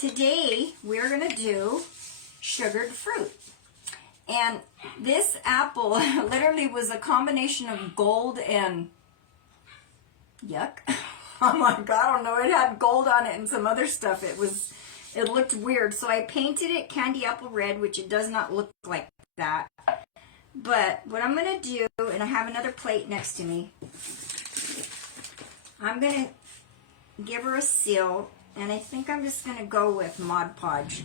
Today we're going to do sugared fruit. And this apple literally was a combination of gold and yuck. Oh my God, I don't know. It had gold on it and some other stuff. It looked weird. So I painted it candy apple red, which it does not look like that. But what I'm going to do, and I have another plate next to me, I'm going to give her a seal, and I think I'm just going to go with Mod Podge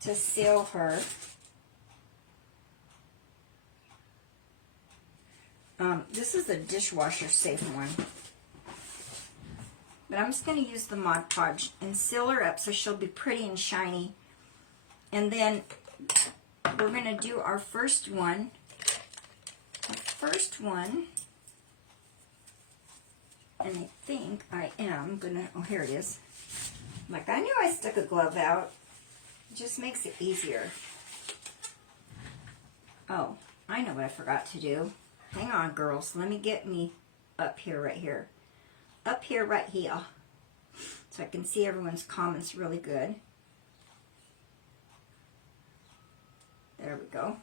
to seal her. This is a dishwasher safe one. But I'm just going to use the Mod Podge and seal her up so she'll be pretty and shiny. And then we're going to do our first one. The first one, and I think I am going to, oh, here it is. Like, I knew I stuck a glove out. It just makes it easier. Oh, I know what I forgot to do. Hang on, girls. Let me get me up here, right here. Up here, right here. So I can see everyone's comments really good. There we go.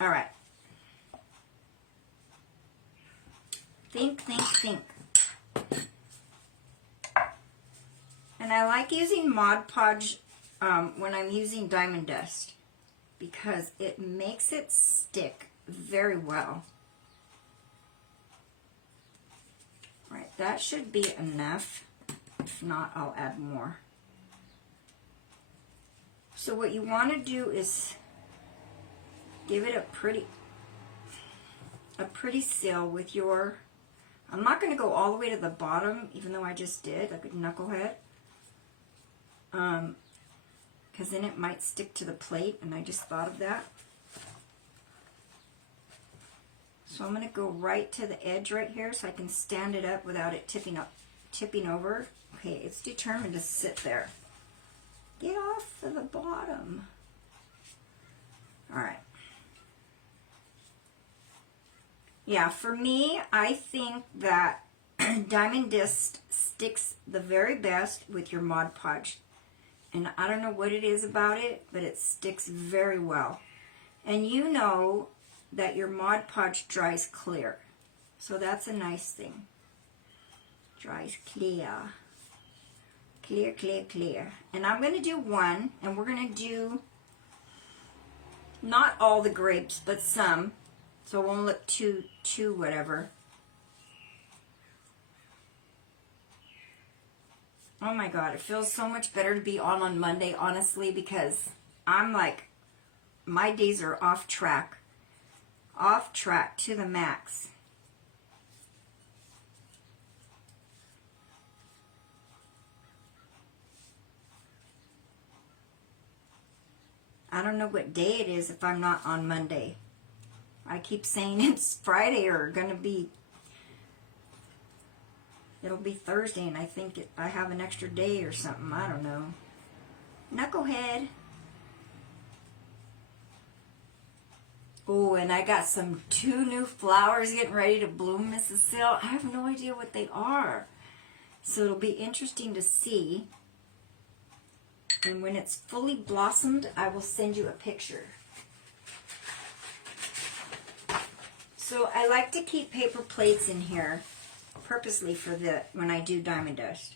All right. Think, think, think. And I like using Mod Podge when I'm using Diamond Dust because it makes it stick very well. All right, that should be enough. If not, I'll add more. So what you want to do is give it a pretty seal with your, I'm not going to go all the way to the bottom, even though I just did, like a knucklehead. Because then it might stick to the plate, and I just thought of that. So I'm going to go right to the edge right here so I can stand it up without it tipping over. Okay, it's determined to sit there. Get off to the bottom. All right. Yeah, for me, I think that Diamond Dust sticks the very best with your Mod Podge. And I don't know what it is about it, but it sticks very well. And you know that your Mod Podge dries clear. So that's a nice thing. Dries clear. Clear, clear, clear. And I'm going to do one, and we're going to do not all the grapes, but some. So it won't look too whatever. Oh my God, it feels so much better to be on Monday, honestly, because I'm like, my days are off track to the max. I don't know what day it is if I'm not on Monday. I keep saying it's Friday or gonna be, it'll be Thursday, and I think I have an extra day or something. I don't know. Knucklehead. Oh, and I got two new flowers getting ready to bloom, Mrs. Sil. I have no idea what they are. So it'll be interesting to see. And when it's fully blossomed, I will send you a picture. So I like to keep paper plates in here purposely for when I do Diamond Dust.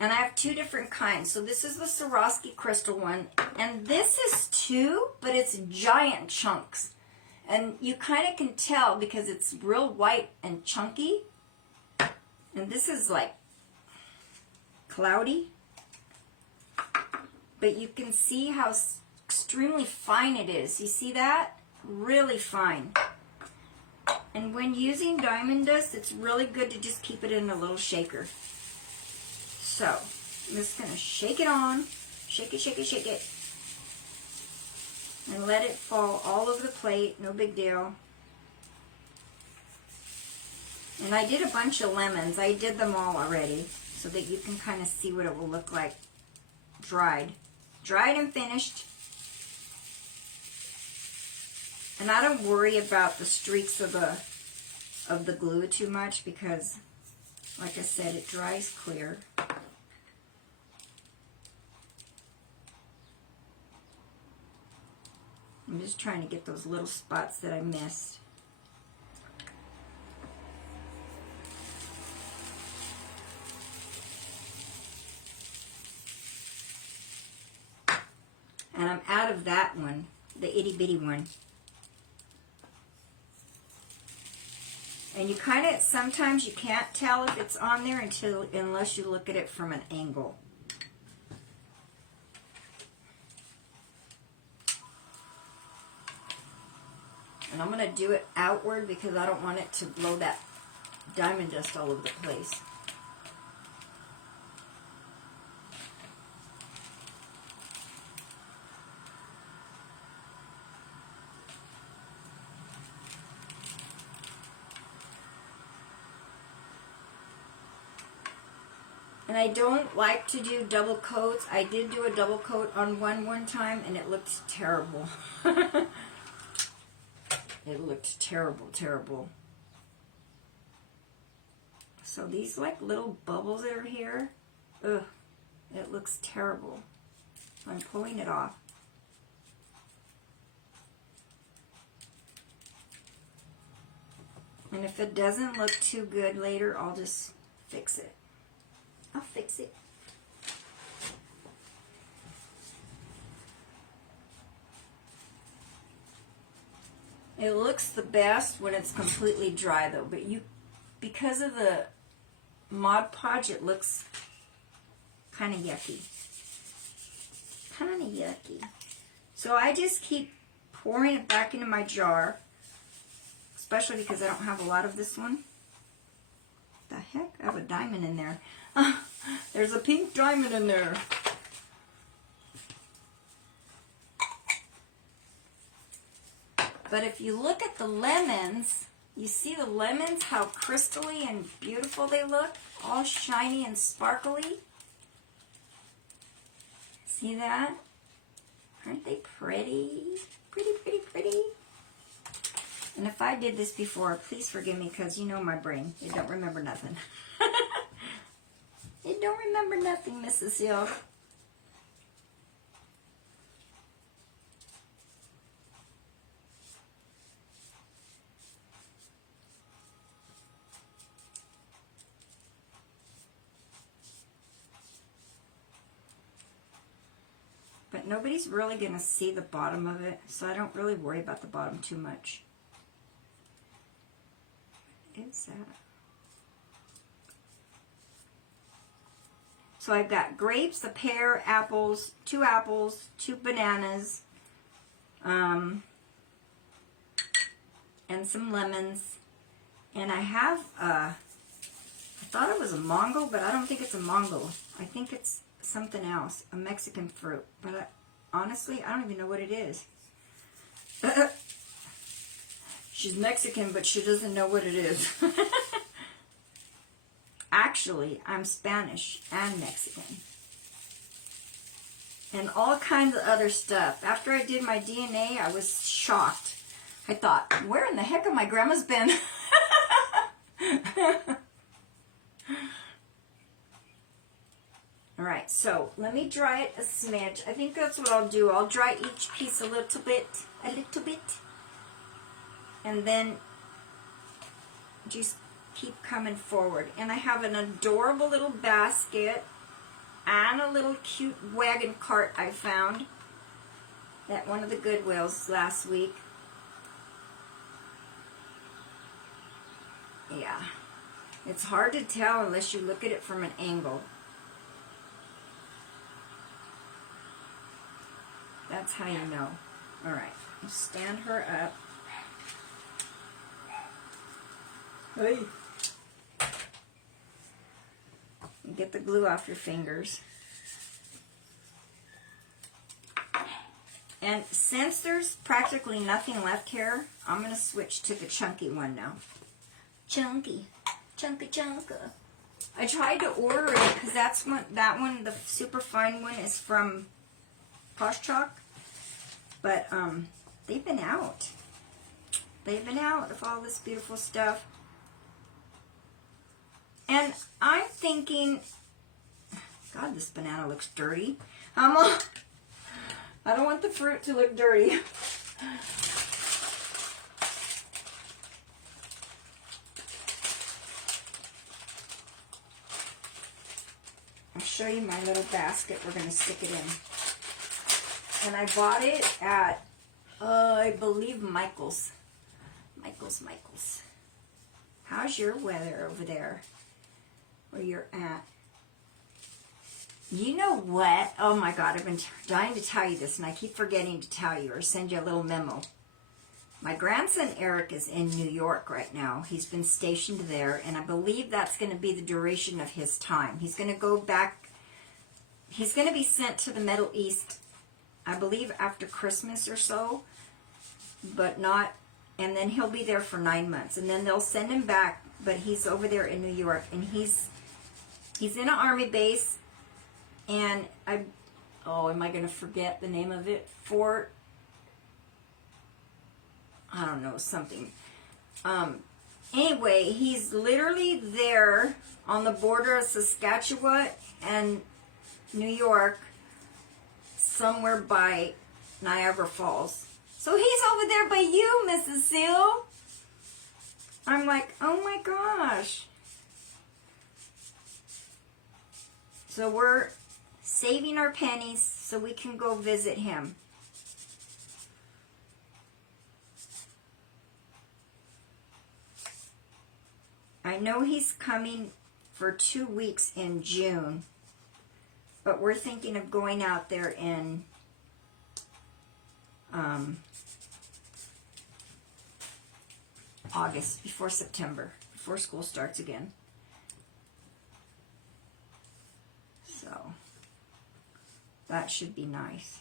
And I have two different kinds. So this is the Swarovski crystal one, and this is too, but it's giant chunks. And you kind of can tell because it's real white and chunky. And this is like cloudy. But you can see how extremely fine it is. You see that? Really fine. And when using Diamond Dust, it's really good to just keep it in a little shaker. So, I'm just going to shake it on. Shake it, shake it, shake it. And let it fall all over the plate. No big deal. And I did a bunch of lemons. I did them all already so that you can kind of see what it will look like dried. Dried and finished. And I don't worry about the streaks of of the glue too much because, like I said, it dries clear. I'm just trying to get those little spots that I missed. And I'm out of that one, the itty bitty one. And you kind of, sometimes you can't tell if it's on there unless you look at it from an angle. And I'm going to do it outward because I don't want it to blow that diamond dust all over the place. And I don't like to do double coats. I did do a double coat on one time and it looked terrible. It looked terrible, terrible. So these like little bubbles that are here, ugh, it looks terrible. I'm pulling it off. And if it doesn't look too good later, I'll just fix it. I'll fix it. It looks the best when it's completely dry though, but because of the Mod Podge, it looks kind of yucky. Kind of yucky. So I just keep pouring it back into my jar, especially because I don't have a lot of this one. The heck? I have a diamond in there. There's a pink diamond in there. But if you look at the lemons, you see the lemons, how crystally and beautiful they look? All shiny and sparkly. See that? Aren't they pretty? Pretty, pretty, pretty. And if I did this before, please forgive me because you know my brain. It don't remember nothing. It don't remember nothing, Mrs. Hill. But nobody's really going to see the bottom of it, so I don't really worry about the bottom too much. What is that? So I've got grapes, a pear, apples, two bananas, and some lemons. And I have, I thought it was a mango, but I don't think it's a mango. I think it's something else, a Mexican fruit. But honestly, I don't even know what it is. She's Mexican, but she doesn't know what it is. Actually, I'm Spanish and Mexican. And all kinds of other stuff. After I did my DNA, I was shocked. I thought, where in the heck have my grandmas been? Alright, so let me dry it a smidge. I think that's what I'll do. I'll dry each piece a little bit. And then just keep coming forward. And I have an adorable little basket and a little cute wagon cart I found at one of the Goodwills last week. Yeah, it's hard to tell unless you look at it from an angle. That's how you know. Alright, stand her up. Hey. Get the glue off your fingers. And since there's practically nothing left here, I'm going to switch to the chunky one now. Chunky. Chunka. I tried to order it because that one, the super fine one, is from Posh Chalk. But they've been out. They've been out of all this beautiful stuff. And I'm thinking, God, this banana looks dirty. I don't want the fruit to look dirty. I'll show you my little basket we're going to stick it in. And I bought it at, I believe, Michael's. Michael's. How's your weather over there where you're at? You know what? Oh my God, I've been dying to tell you this, and I keep forgetting to tell you or send you a little memo. My grandson Eric is in New York right now. He's been stationed there, and I believe that's going to be the duration of his time. He's going to go back. He's going to be sent to the Middle East, I believe, after Christmas or so, but not, and then he'll be there for 9 months, and then they'll send him back, but he's over there in New York, and he's in an army base. And am I going to forget the name of it? Fort, I don't know, something. Anyway, he's literally there on the border of Saskatchewan and New York, somewhere by Niagara Falls. So he's over there by you, Mrs. Seal. I'm like, oh my gosh. So we're saving our pennies so we can go visit him. I know he's coming for 2 weeks in June, but we're thinking of going out there in August, before September, before school starts again. So that should be nice.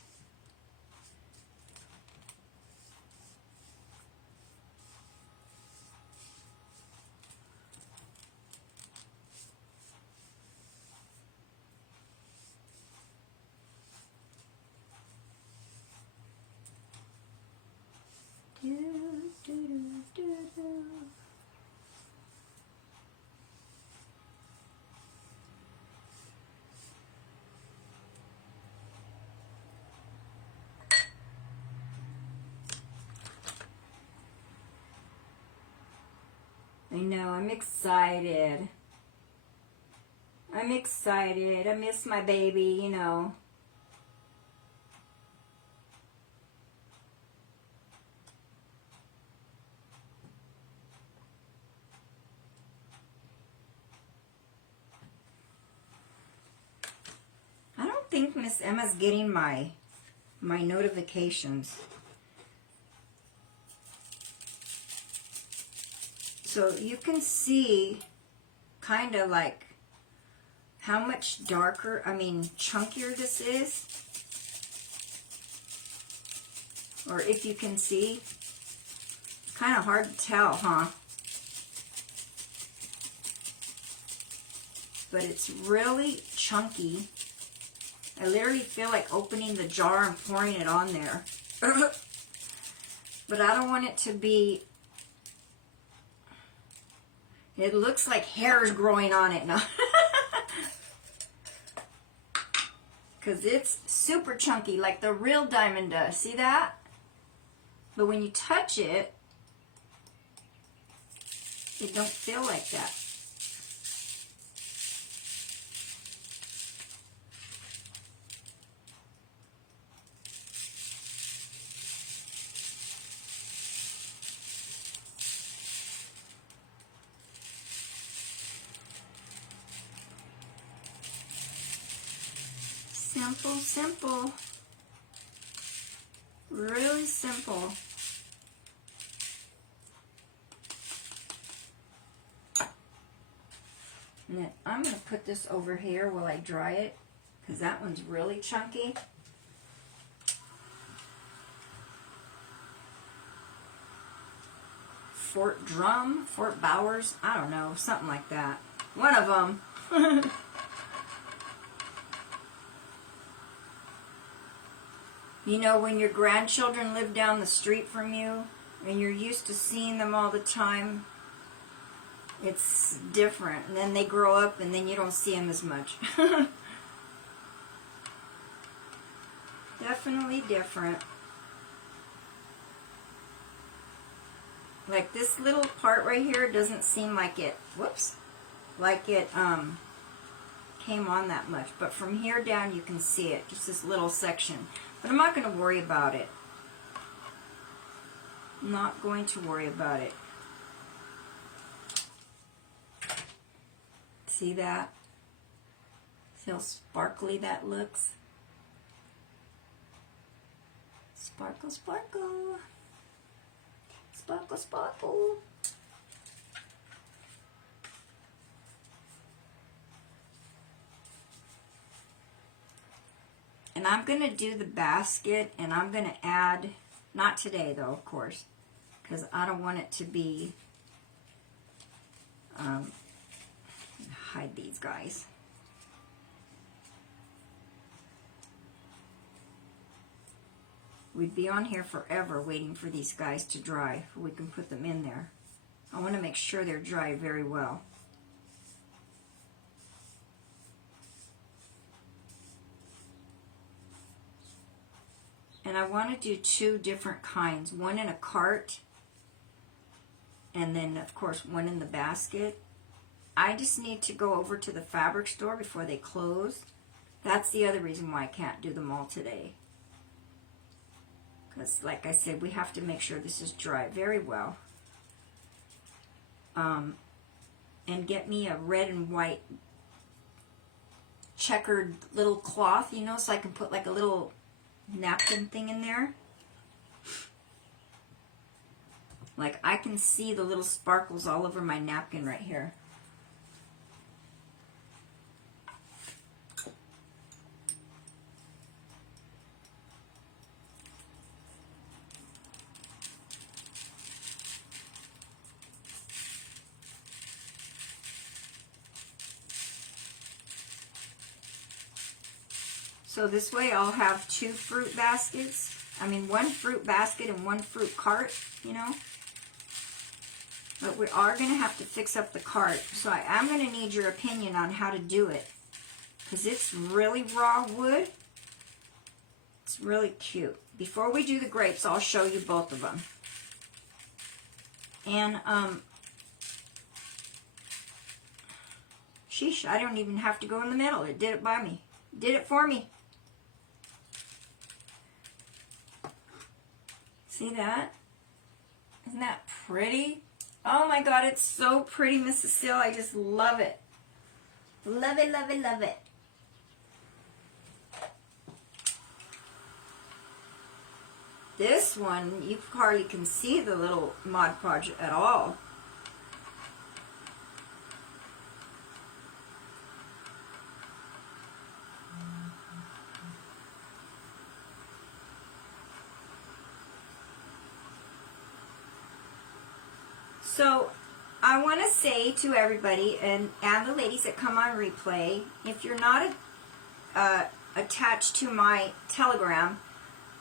I know, I'm excited. I'm excited. I miss my baby, you know. I don't think Miss Emma's getting my notifications. So you can see kind of like how much darker, chunkier this is. Or if you can see, kind of hard to tell, huh? But it's really chunky. I literally feel like opening the jar and pouring it on there. But I don't want it to be... It looks like hair's growing on it now. Because it's super chunky, like the real diamond does. See that? But when you touch it, it don't feel like that. Simple, simple. Really simple. And then I'm going to put this over here while I dry it, because that one's really chunky. Fort Drum, Fort Bowers, I don't know, something like that. One of them. You know, when your grandchildren live down the street from you and you're used to seeing them all the time, It's different. And then they grow up and then you don't see them as much. Definitely different. Like this little part right here doesn't seem like it, whoops, like it came on that much. But from here down you can see it, just this little section. But I'm not going to worry about it. I'm not going to worry about it. See that? See how sparkly that looks? Sparkle, sparkle. Sparkle, sparkle. And I'm going to do the basket, and I'm going to add, not today though, of course, because I don't want it to be, hide these guys. We'd be on here forever waiting for these guys to dry so we can put them in there. I want to make sure they're dry very well. And I want to do two different kinds. One in a cart and then of course one in the basket. I just need to go over to the fabric store before they close. That's the other reason why I can't do them all today. Because like I said, we have to make sure this is dry very well. And get me a red and white checkered little cloth, you know, so I can put like a little napkin thing in there. Like I can see the little sparkles all over my napkin right here. So this way I'll have two fruit baskets. I mean, one fruit basket and one fruit cart, you know. But we are going to have to fix up the cart. So I am going to need your opinion on how to do it. Because it's really raw wood. It's really cute. Before we do the grapes, I'll show you both of them. And, sheesh, I don't even have to go in the middle. It did it by me. It did it for me. See that? Isn't that pretty? Oh my God, it's so pretty, Mrs. Seal. I just love it. Love it, love it, love it. This one, you hardly can see the little Mod Podge at all. So I want to say to everybody and the ladies that come on replay, if you're not attached to my Telegram,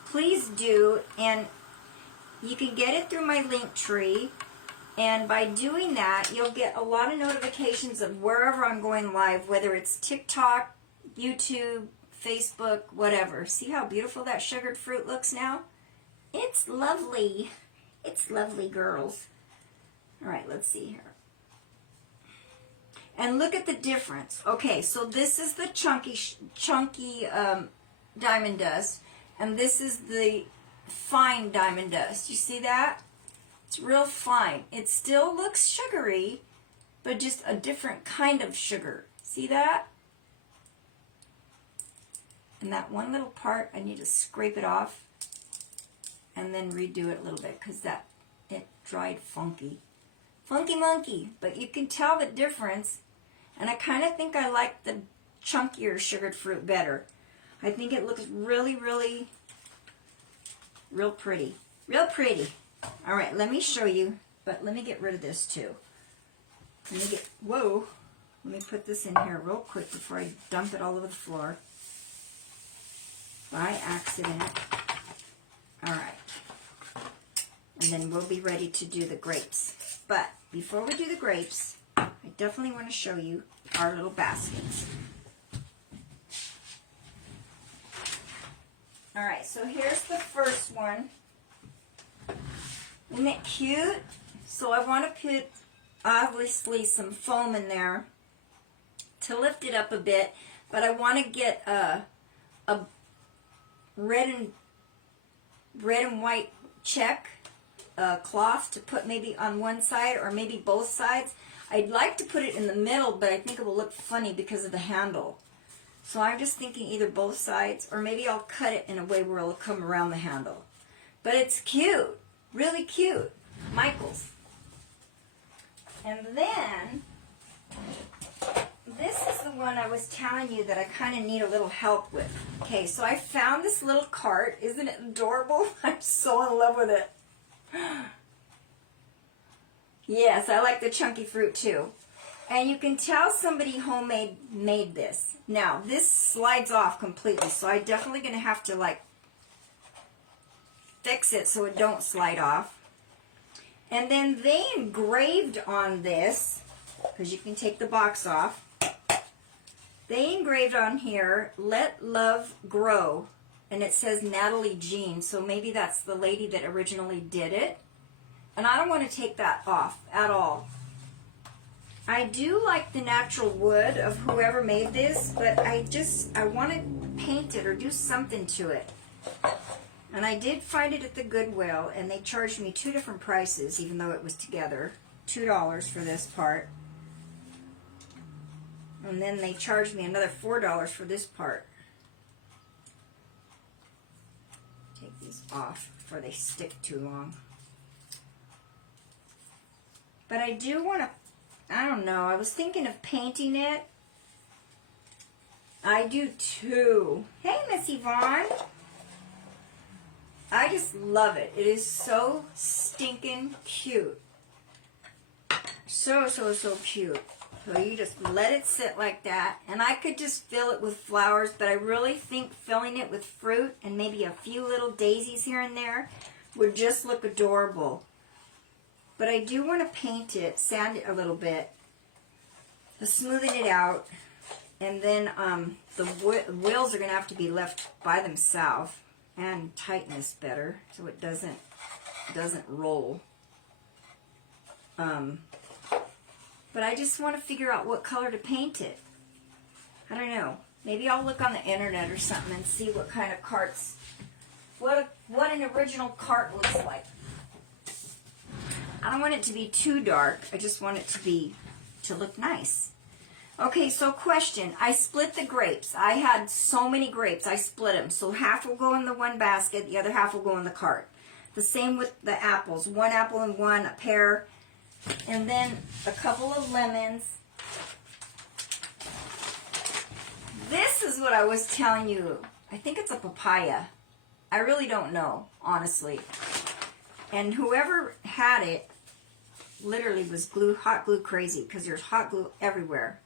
please do, and you can get it through my link tree, and by doing that you'll get a lot of notifications of wherever I'm going live, whether it's TikTok, YouTube, Facebook, whatever. See how beautiful that sugared fruit looks now? It's lovely. It's lovely, girls. All right, let's see here. And look at the difference. Okay, so this is the chunky diamond dust, and this is the fine diamond dust. You see that? It's real fine. It still looks sugary, but just a different kind of sugar. See that? And that one little part, I need to scrape it off and then redo it a little bit because it dried funky. Funky monkey, but you can tell the difference, and I kind of think I like the chunkier sugared fruit better. I think it looks really, really, real pretty. Real pretty. All right, let me show you, but let me get rid of this too. Let me put this in here real quick before I dump it all over the floor by accident. All right. And then we'll be ready to do the grapes. But before we do the grapes, definitely want to show you our little baskets. Alright, so here's the first one. Isn't it cute? So I want to put, obviously, some foam in there to lift it up a bit, but I want to get a red and white check cloth to put maybe on one side or maybe both sides. I'd like to put it in the middle, but I think it will look funny because of the handle. So I'm just thinking either both sides, or maybe I'll cut it in a way where it'll come around the handle. But it's cute. Really cute. Michael's. And then, this is the one I was telling you that I kind of need a little help with. Okay, so I found this little cart. Isn't it adorable? I'm so in love with it. Yes, I like the chunky fruit too. And you can tell somebody made this. Now, this slides off completely, so I'm definitely going to have to, like, fix it so it don't slide off. And then they engraved on this, because you can take the box off, they engraved on here, "Let Love Grow," and it says Natalie Jean, so maybe that's the lady that originally did it. And I don't want to take that off at all. I do like the natural wood of whoever made this, but I want to paint it or do something to it. And I did find it at the Goodwill, and they charged me 2 different prices, even though it was together. $2 for this part. And then they charged me another $4 for this part. Take these off before they stick too long. But I do want to, I don't know, I was thinking of painting it. I do too. Hey, Miss Yvonne. I just love it. It is so stinking cute. So, so, so cute. So you just let it sit like that. And I could just fill it with flowers, but I really think filling it with fruit and maybe a few little daisies here and there would just look adorable. But I do want to paint it, sand it a little bit, smoothing it out. And then the wheels are going to have to be left by themselves and tighten this better so it doesn't roll. But I just want to figure out what color to paint it. I don't know. Maybe I'll look on the internet or something and see what kind of carts, what an original cart looks like. I don't want it to be too dark. I just want it to look nice. Okay, so question. I split the grapes. I had so many grapes. I split them. So half will go in the one basket. The other half will go in the cart. The same with the apples. 1 apple in one, a pear, and then a couple of lemons. This is what I was telling you. I think it's a papaya. I really don't know, honestly. And whoever had it literally was hot glue crazy, because there's hot glue everywhere.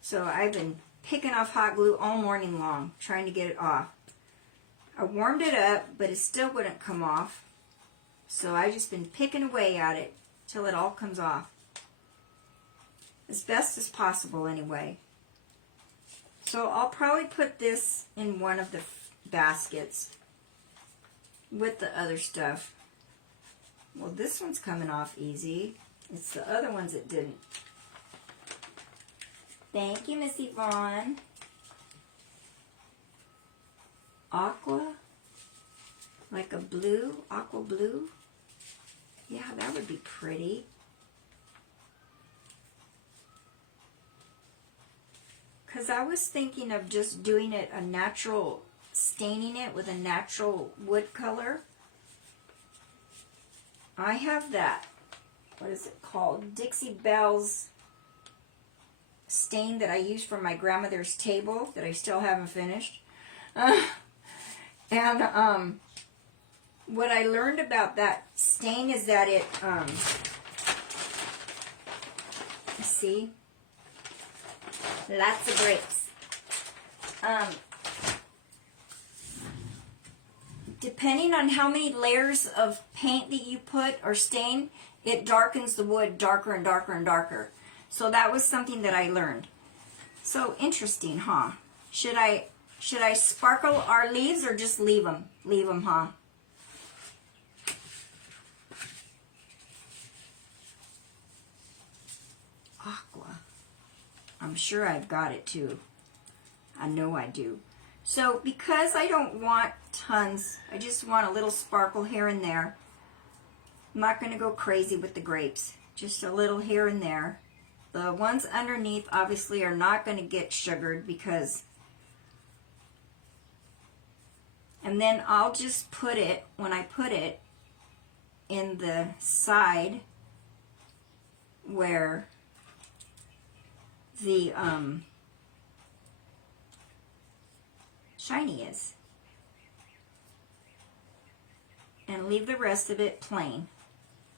So I've been picking off hot glue all morning long, trying to get it off. I warmed it up, but it still wouldn't come off. So I've just been picking away at it till it all comes off. As best as possible, anyway. So I'll probably put this in one of the baskets with the other stuff. Well, this one's coming off easy. It's the other ones that didn't. Thank you, Miss Yvonne. Aqua? Like a blue? Aqua blue? Yeah, that would be pretty. Because I was thinking of just doing it a natural, staining it with a natural wood color. I have that, what is it called? Dixie Belle's stain that I used for my grandmother's table that I still haven't finished. What I learned about that stain is that it, see, lots of grapes. Depending on how many layers of paint that you put or stain, it darkens the wood darker and darker and darker. So that was something that I learned. So interesting, huh? Should I sparkle our leaves or just leave them? Leave them, huh? Aqua. I'm sure I've got it too. I know I do. So because I don't want tons, I just want a little sparkle here and there. I'm not going to go crazy with the grapes. Just a little here and there. The ones underneath obviously are not going to get sugared because... And then I'll just put it, when I put it, in the side where the shiny is. And leave the rest of it plain.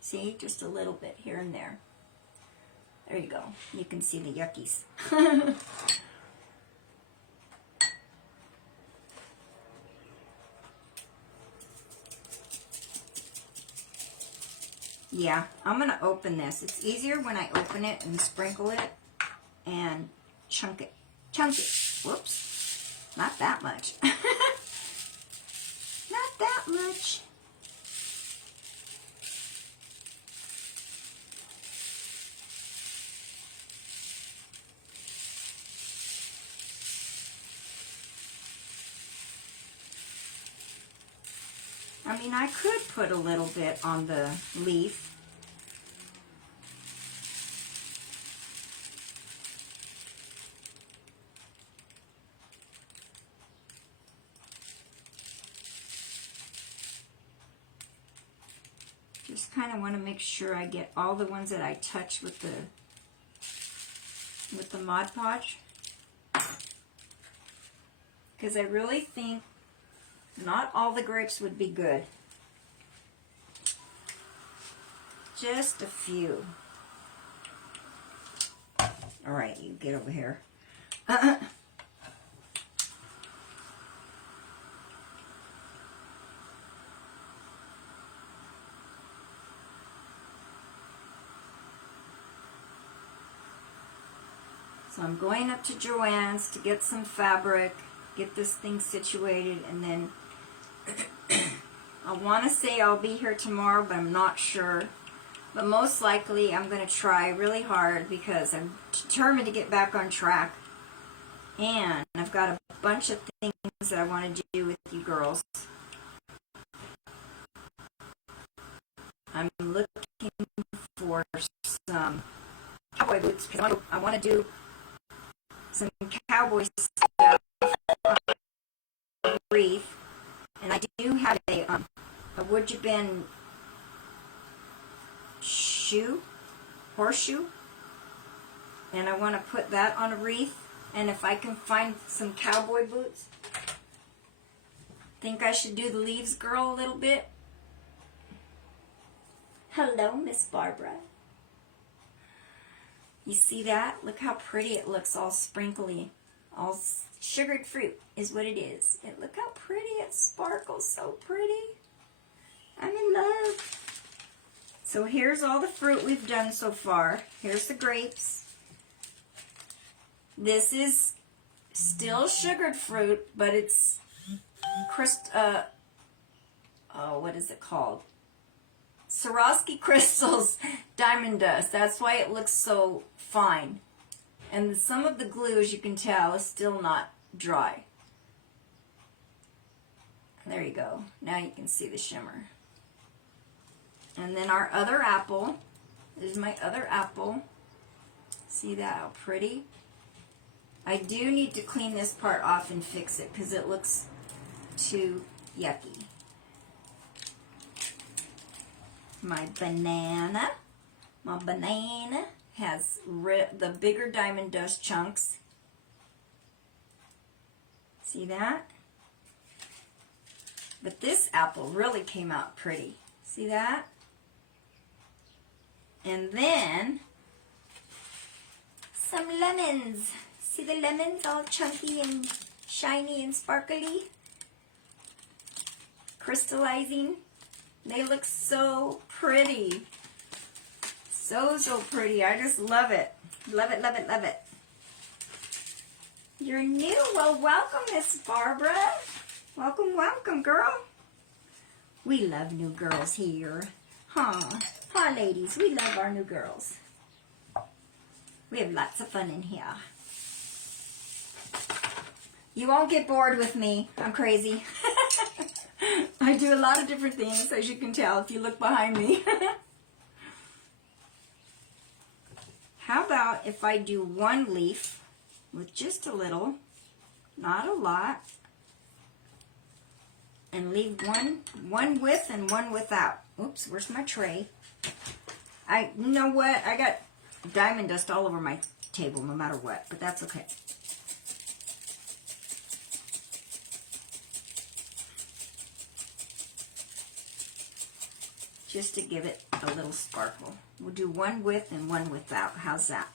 See, just a little bit here and there. There you go. You can see the yuckies. Yeah, I'm going to open this. It's easier when I open it and sprinkle it and chunk it. Chunk it. Whoops. Not that much. Not that much. I mean, I could put a little bit on the leaf. Just kind of want to make sure I get all the ones that I touch with the Mod Podge. Because I really think not all the grapes would be good. Just a few. All right, you get over here. So I'm going up to Joann's to get some fabric, get this thing situated, and then I want to say I'll be here tomorrow, but I'm not sure. But most likely I'm going to try really hard because I'm determined to get back on track. And I've got a bunch of things that I want to do with you girls. I'm looking for some cowboy boots because I want to do some cowboy stuff on a wreath. And I do have a would you been horseshoe, and I want to put that on a wreath. And if I can find some cowboy boots, think I should do the leaves girl a little bit. Hello, Miss Barbara. You see that? Look how pretty it looks, all sprinkly. All sugared fruit is what it is. And look how pretty it sparkles, so pretty. I'm in love. So here's all the fruit we've done so far. Here's the grapes. This is still sugared fruit, but it's what is it called? Swarovski crystals diamond dust. That's why it looks so fine. And some of the glue, as you can tell, is still not dry. There you go. Now you can see the shimmer. And then our other apple. There's my other apple. See that? How pretty. I do need to clean this part off and fix it because it looks too yucky. My banana. My banana has the bigger diamond dust chunks. See that? But this apple really came out pretty. See that? And then some lemons. See the lemons all chunky and shiny and sparkly? Crystallizing. They look so pretty. So pretty. I just love it. Love it, love it, love it. You're new. Well, welcome, Miss Barbara. Welcome, welcome, girl. We love new girls here. Huh? Huh, ladies? We love our new girls. We have lots of fun in here. You won't get bored with me. I'm crazy. I do a lot of different things, as you can tell if you look behind me. How about if I do one leaf with just a little, not a lot, and leave one with and one without. Oops, where's my tray? You know what? I got diamond dust all over my table no matter what, but that's okay. Just to give it a little sparkle. We'll do one with and one without. How's that?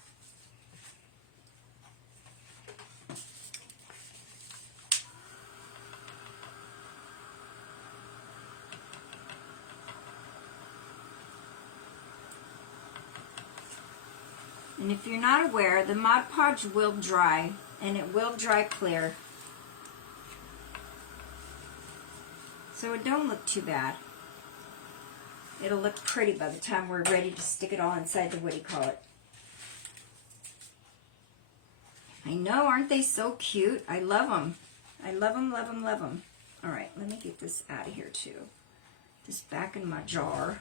And if you're not aware, the Mod Podge will dry, and it will dry clear. So it don't look too bad. It'll look pretty by the time we're ready to stick it all inside the, what do you call it? I know, aren't they so cute? I love them. I love them, love them, love them. All right, let me get this out of here too. This back in my jar.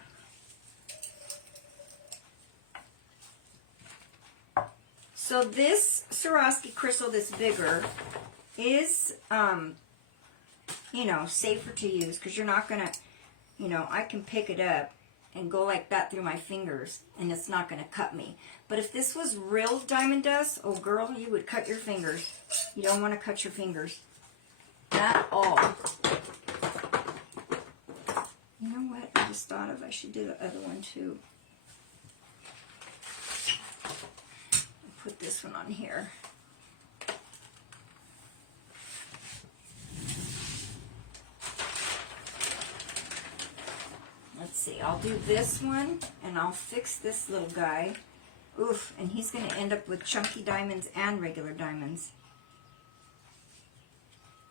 So this Swarovski crystal that's bigger is, you know, safer to use because you're not going to, you know, I can pick it up and go like that through my fingers and it's not going to cut me. But if this was real diamond dust, oh girl, you would cut your fingers. You don't want to cut your fingers at all. You know what? I just thought of I should do the other one too. Put this one on here. Let's see, I'll do this one and I'll fix this little guy. Oof, and he's going to end up with chunky diamonds and regular diamonds.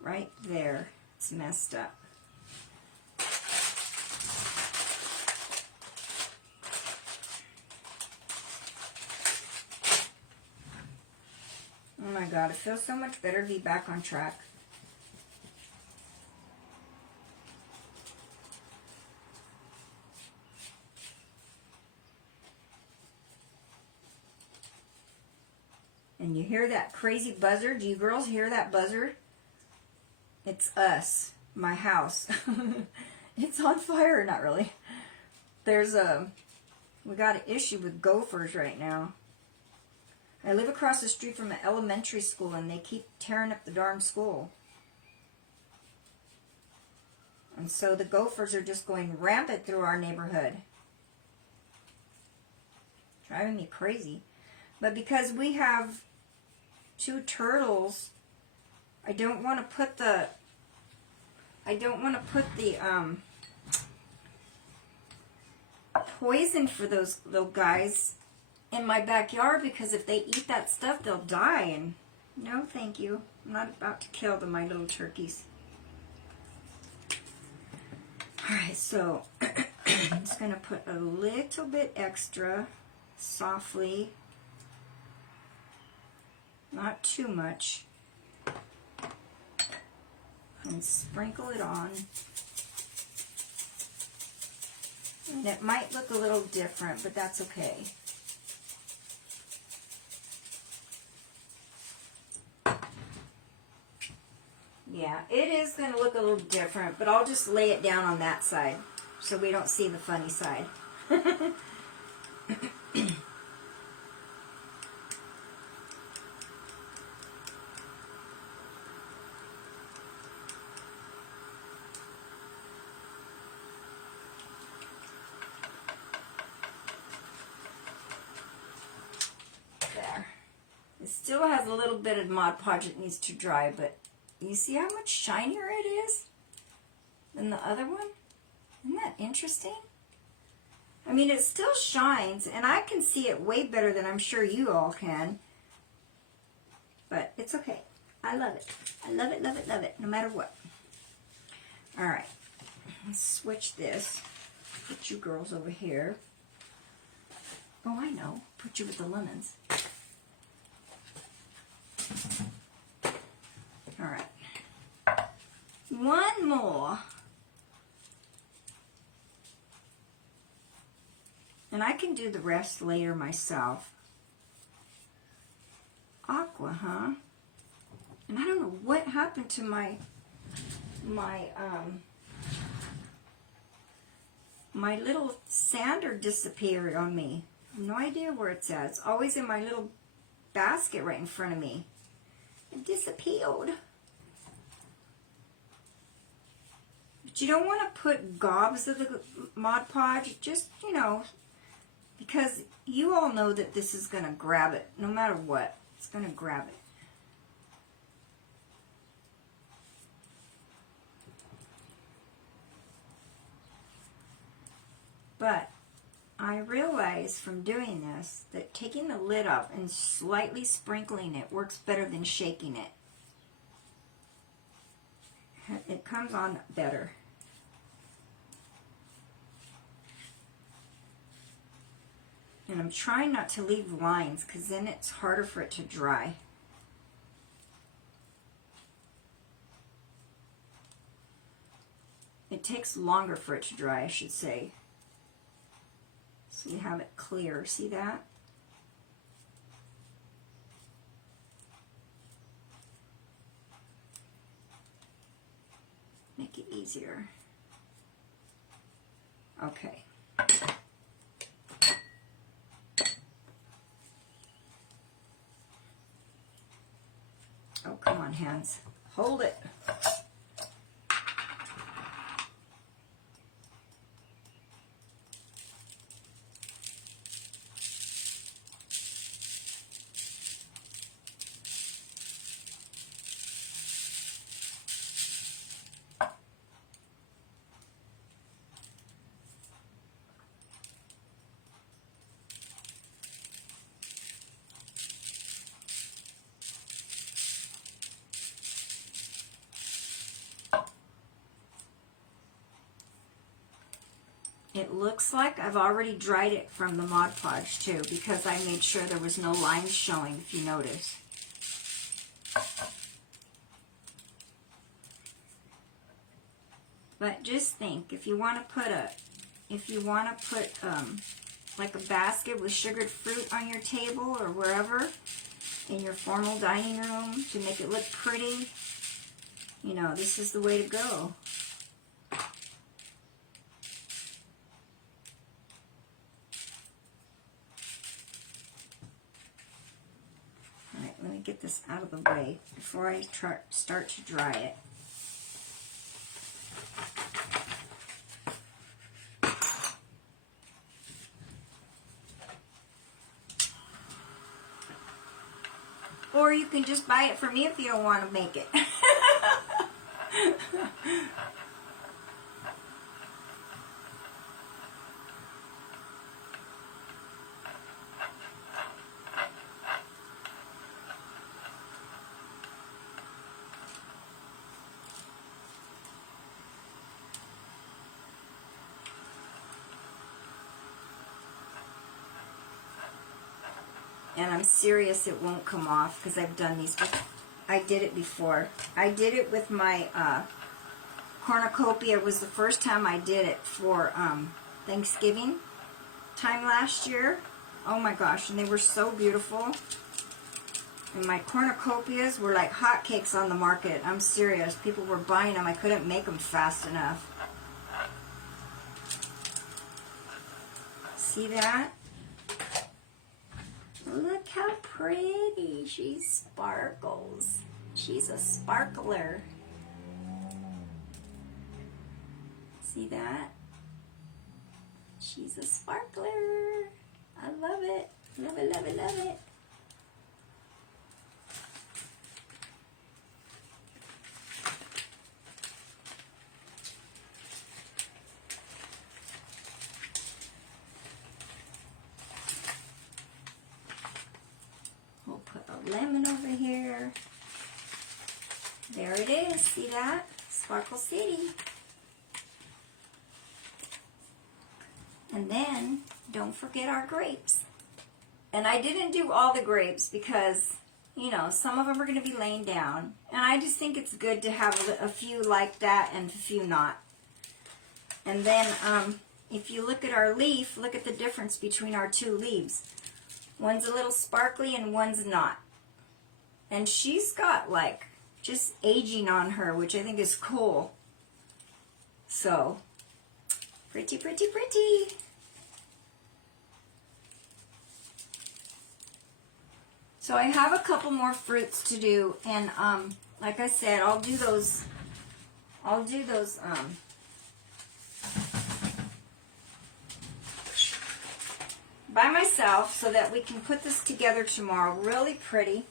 Right there. It's messed up. Oh my God, it feels so much better to be back on track. And you hear that crazy buzzer? Do you girls hear that buzzer? It's us, my house. It's on fire, not really. We got an issue with gophers right now. I live across the street from an elementary school and they keep tearing up the darn school. And so the gophers are just going rampant through our neighborhood. Driving me crazy. But because we have 2 turtles, I don't want to put the poison for those little guys in my backyard, because if they eat that stuff, they'll die. And no, thank you. I'm not about to kill my little turkeys. Alright, so I'm just going to put a little bit extra softly. Not too much. And sprinkle it on. And it might look a little different, but that's okay. Yeah, it is going to look a little different, but I'll just lay it down on that side so we don't see the funny side. There. It still has a little bit of Mod Podge that needs to dry, but you see how much shinier it is than the other one? Isn't that interesting? I mean, it still shines, and I can see it way better than I'm sure you all can. But it's okay. I love it. I love it, love it, love it, no matter what. All right. Let's switch this. Put you girls over here. Oh, I know. Put you with the lemons. All right. One more. And I can do the rest later myself. Aqua, huh? And I don't know what happened to my little sander disappeared on me. I have no idea where it's at. It's always in my little basket right in front of me. It disappeared. But you don't want to put gobs of the Mod Podge. Just, you know, because you all know that this is going to grab it. No matter what, it's going to grab it. But I realized from doing this that taking the lid off and slightly sprinkling it works better than shaking it. It comes on better. And I'm trying not to leave lines because then it's harder for it to dry. It takes longer for it to dry, I should say. So you have it clear. See that? Make it easier. Okay. Oh, come on, hands. Hold it. It looks like I've already dried it from the Mod Podge too, because I made sure there was no lines showing, if you notice. But just think, if you want to put like a basket with sugared fruit on your table or wherever in your formal dining room to make it look pretty, you know, this is the way to go. Let me get this out of the way before I start to dry it. Or you can just buy it from me if you don't want to make it. And I'm serious, it won't come off because I've done these before. I did it before. I did it with my cornucopia. It was the first time I did it for Thanksgiving time last year. Oh my gosh, and they were so beautiful. And my cornucopias were like hotcakes on the market. I'm serious. People were buying them. I couldn't make them fast enough. See that? Look how pretty. She sparkles. She's a sparkler. See that? She's a sparkler. I love it. Love it, love it, love it. lemon over here. There it is. See that? Sparkle City. And then, don't forget our grapes. And I didn't do all the grapes because, you know, some of them are going to be laying down. And I just think it's good to have a few like that and a few not. And then, if you look at our leaf, look at the difference between our two leaves. One's a little sparkly and one's not. And she's got like just aging on her, which I think is cool. So, pretty, pretty, pretty. So I have a couple more fruits to do, and like I said, I'll do those by myself so that we can put this together tomorrow. Really pretty.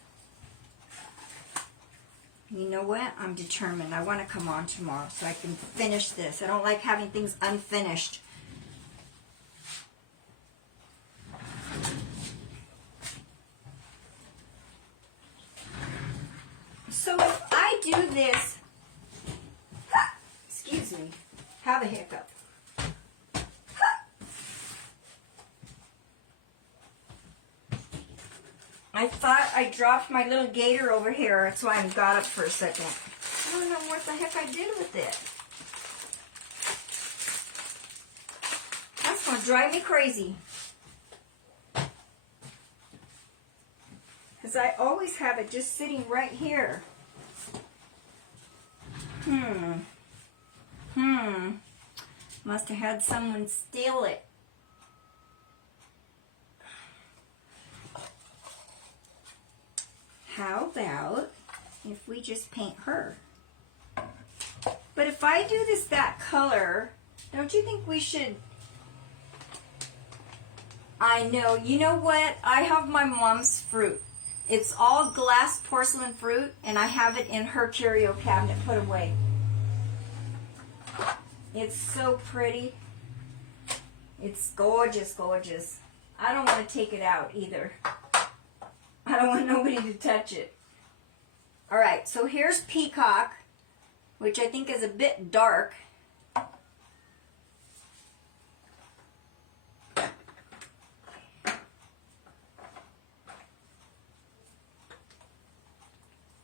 You know what? I'm determined. I want to come on tomorrow so I can finish this. I don't like having things unfinished. So if I do this, excuse me, have a hiccup. I thought I dropped my little gator over here. That's why I got up for a second. I don't know what the heck I did with it. That's going to drive me crazy. Because I always have it just sitting right here. Must have had someone steal it. How about if we just paint her? But if I do this that color, don't you think we should... I know. You know what? I have my mom's fruit. It's all glass porcelain fruit, and I have it in her curio cabinet put away. It's so pretty. It's gorgeous, gorgeous. I don't want to take it out either. I don't want nobody to touch it. Alright, so here's Peacock, which I think is a bit dark.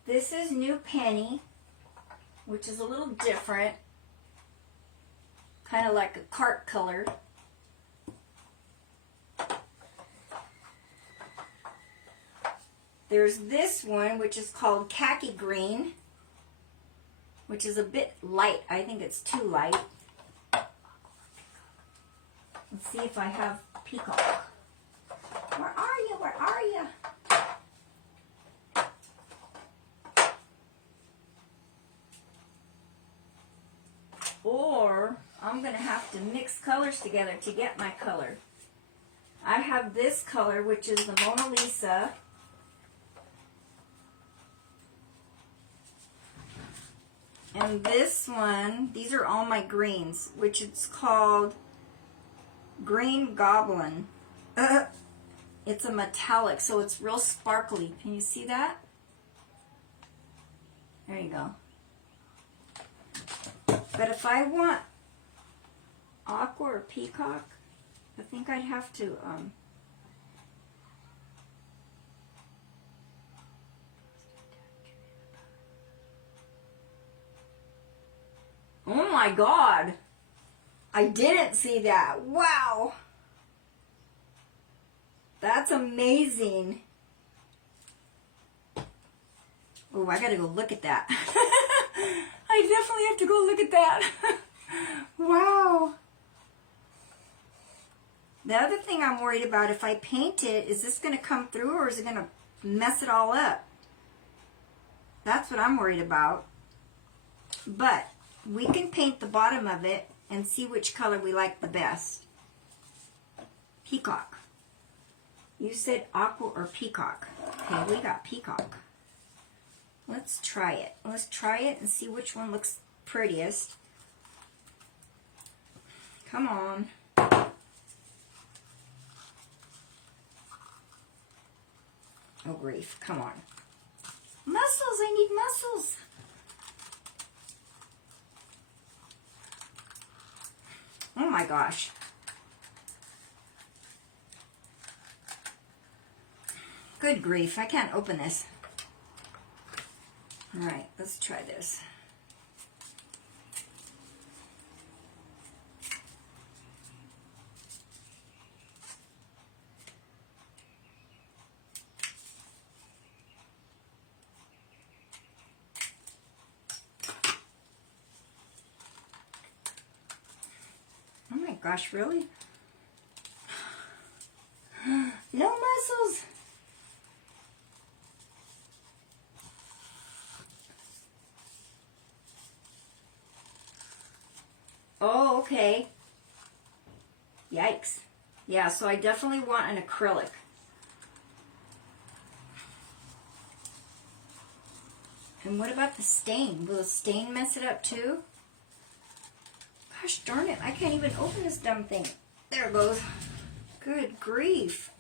This is New Penny, which is a little different. Kind of like a cart color. There's this one, which is called Khaki Green, which is a bit light. I think it's too light. Let's see if I have Peacock. Where are you? Where are you? Or I'm going to have to mix colors together to get my color. I have this color, which is the Mona Lisa. And this one, these are all my greens, which it's called Green Goblin. It's a metallic, so it's real sparkly. Can you see that? There you go. But if I want aqua or peacock, I think I'd have to, oh my God. I didn't see that. Wow. That's amazing. Oh, I gotta go look at that. I definitely have to go look at that. Wow. The other thing I'm worried about, if I paint it, is this going to come through or is it going to mess it all up? That's what I'm worried about. But we can paint the bottom of it and see which color we like the best. Peacock. You said aqua or peacock. Okay, we got peacock. Let's try it. Let's try it and see which one looks prettiest. Come on. Oh, grief. Come on. Muscles. I need muscles. Oh, my gosh. Good grief. I can't open this. All right. Let's try this. Oh my gosh, really? No muscles. Oh, okay. Yikes. Yeah, so I definitely want an acrylic. And what about the stain? Will the stain mess it up too? Gosh darn it, I can't even open this dumb thing. There it goes. Good grief.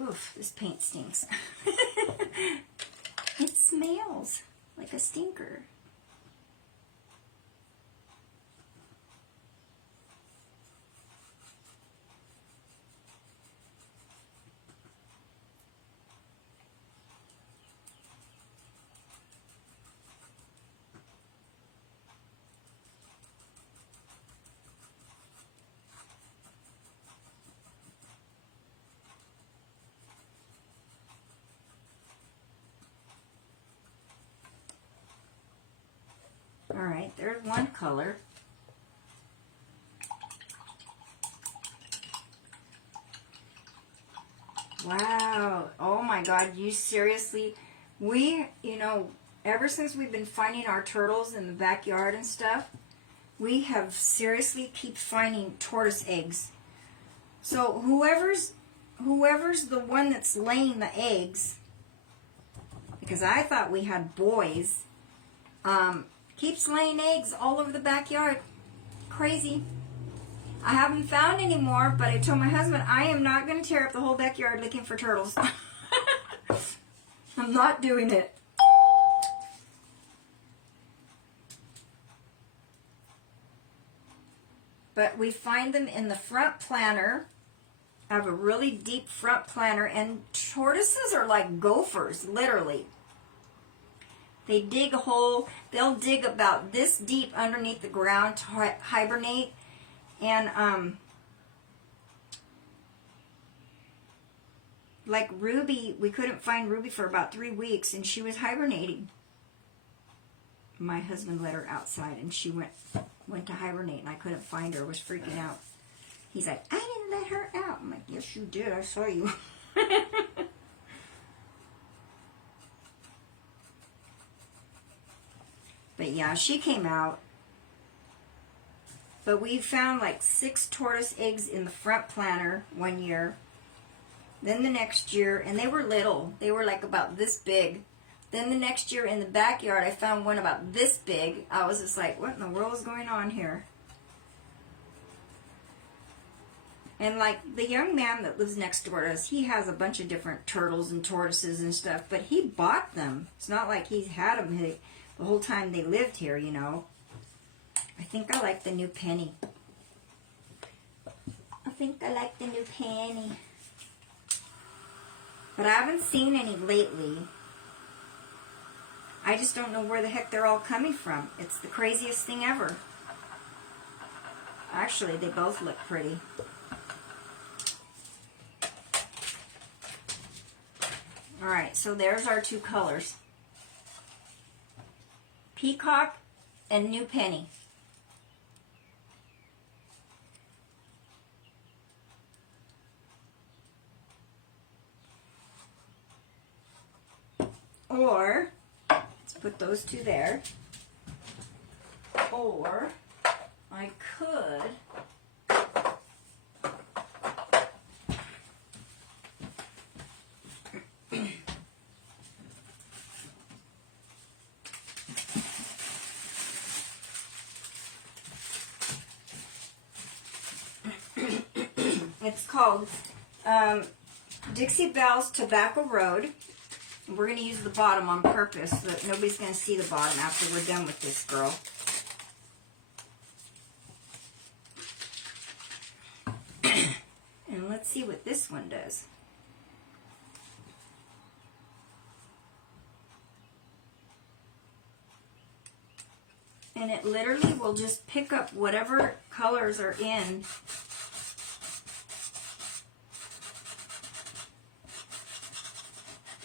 Oof, this paint stinks. It smells like a stinker. All right, there's one color. Wow. Oh my God, you seriously, ever since we've been finding our turtles in the backyard and stuff, we have seriously keep finding tortoise eggs. So whoever's the one that's laying the eggs, because I thought we had boys, keeps laying eggs all over the backyard. Crazy. I haven't found any more, but I told my husband I am not going to tear up the whole backyard looking for turtles. I'm not doing it. But we find them in the front planter. I have a really deep front planter, and tortoises are like gophers, literally. They dig a hole. They'll dig about this deep underneath the ground to hibernate. And like Ruby, we couldn't find Ruby for about 3 weeks, and she was hibernating. My husband let her outside, and she went to hibernate, and I couldn't find her. I was freaking out. He's like, I didn't let her out. I'm like, yes, you did. I saw you. But yeah, she came out. But we found like 6 tortoise eggs in the front planter one year. Then the next year, and they were little. They were like about this big. Then the next year in the backyard, I found one about this big. I was just like, what in the world is going on here? And like the young man that lives next door to us, he has a bunch of different turtles and tortoises and stuff, but he bought them. It's not like he's had them the whole time they lived here, you know. I think I like the new penny. I think I like the new penny. But I haven't seen any lately. I just don't know where the heck they're all coming from. It's the craziest thing ever. Actually, they both look pretty. Alright, so there's our 2 colors. Peacock and New Penny. Or, let's put those 2 there. Or, I could It's called Dixie Belle's Tobacco Road. We're going to use the bottom on purpose so that nobody's going to see the bottom after we're done with this girl. And let's see what this one does. And it literally will just pick up whatever colors are in.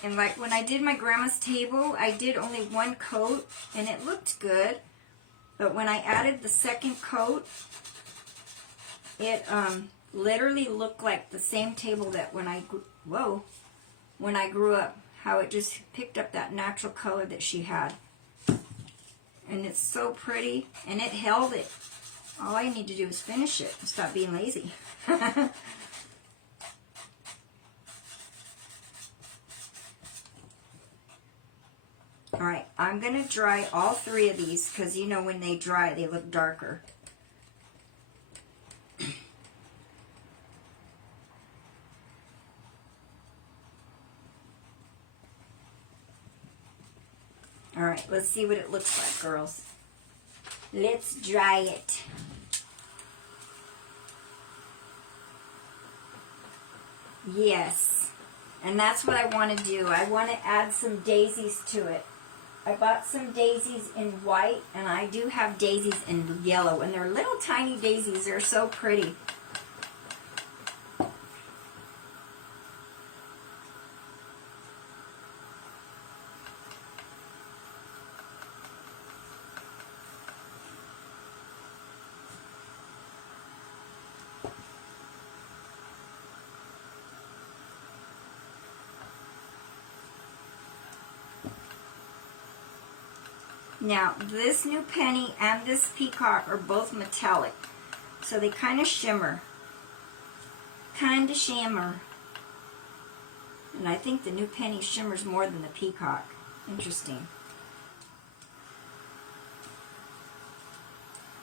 And like when I did my grandma's table, I did only one coat and it looked good. But when I added the second coat, it literally looked like the same table that when I grew up, how it just picked up that natural color that she had. And it's so pretty, and it held it. All I need to do is finish it and stop being lazy. Alright, I'm going to dry all three of these because you know when they dry they look darker. Alright, let's see what it looks like, girls. Let's dry it. Yes. And that's what I want to do. I want to add some daisies to it. I bought some daisies in white, and I do have daisies in yellow. And they're little tiny daisies. They're so pretty. Now, this new penny and this peacock are both metallic, so they kind of shimmer. And I think the new penny shimmers more than the peacock. Interesting.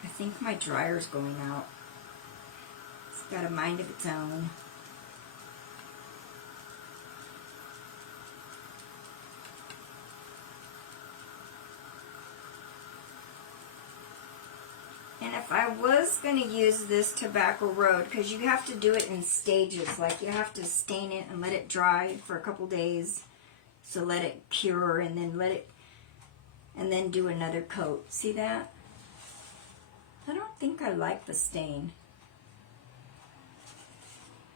I think my dryer's going out. It's got a mind of its own. And if I was going to use this Tobacco Road, because you have to do it in stages, like you have to stain it and let it dry for a couple days, so let it cure and then do another coat. See that? I don't think I like the stain.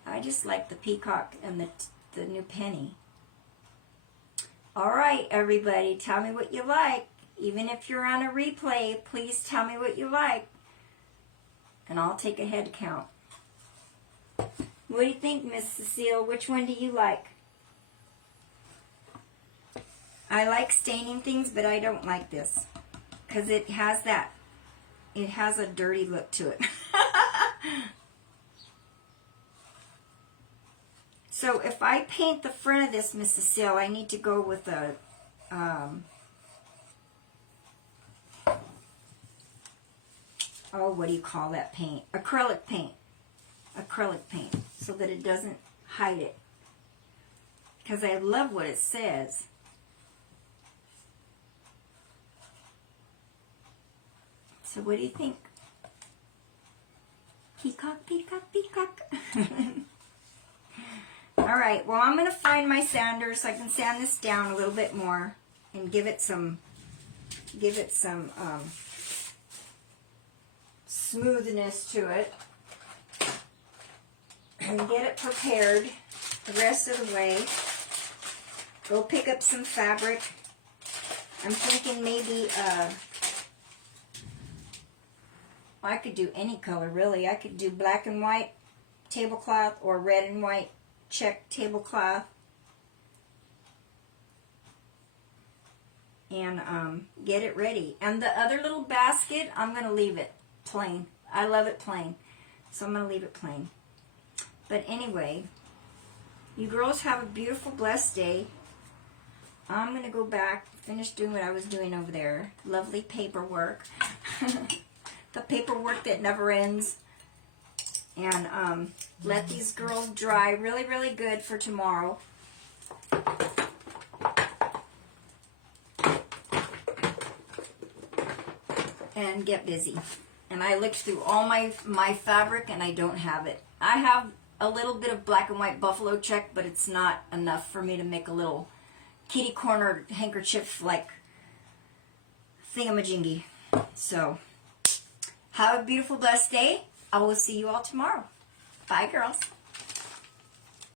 I just like the peacock and the new penny. Alright, everybody, tell me what you like. Even if you're on a replay, please tell me what you like. And I'll take a head count. What do you think, Miss Cecile? Which one do you like? I like staining things, but I don't like this. Because it has a dirty look to it. So if I paint the front of this, Miss Cecile, I need to go with a... what do you call that paint? Acrylic paint. Acrylic paint. So that it doesn't hide it. Because I love what it says. So what do you think? Peacock, peacock, peacock. Alright, well I'm going to find my sander so I can sand this down a little bit more and give it some smoothness to it and get it prepared the rest of the way. Go pick up some fabric. I'm thinking maybe I could do any color really. I could do black and white tablecloth or red and white check tablecloth and get it ready. And the other little basket, I'm going to leave it plain. I love it plain. So I'm going to leave it plain. But anyway, you girls have a beautiful, blessed day. I'm going to go back, finish doing what I was doing over there. Lovely paperwork. The paperwork that never ends. and let these girls dry really, really good for tomorrow. And get busy. And I looked through all my fabric and I don't have it. I have a little bit of black and white buffalo check, but it's not enough for me to make a little kitty corner handkerchief like thingamajiggy. So, have a beautiful, blessed day. I will see you all tomorrow. Bye, girls.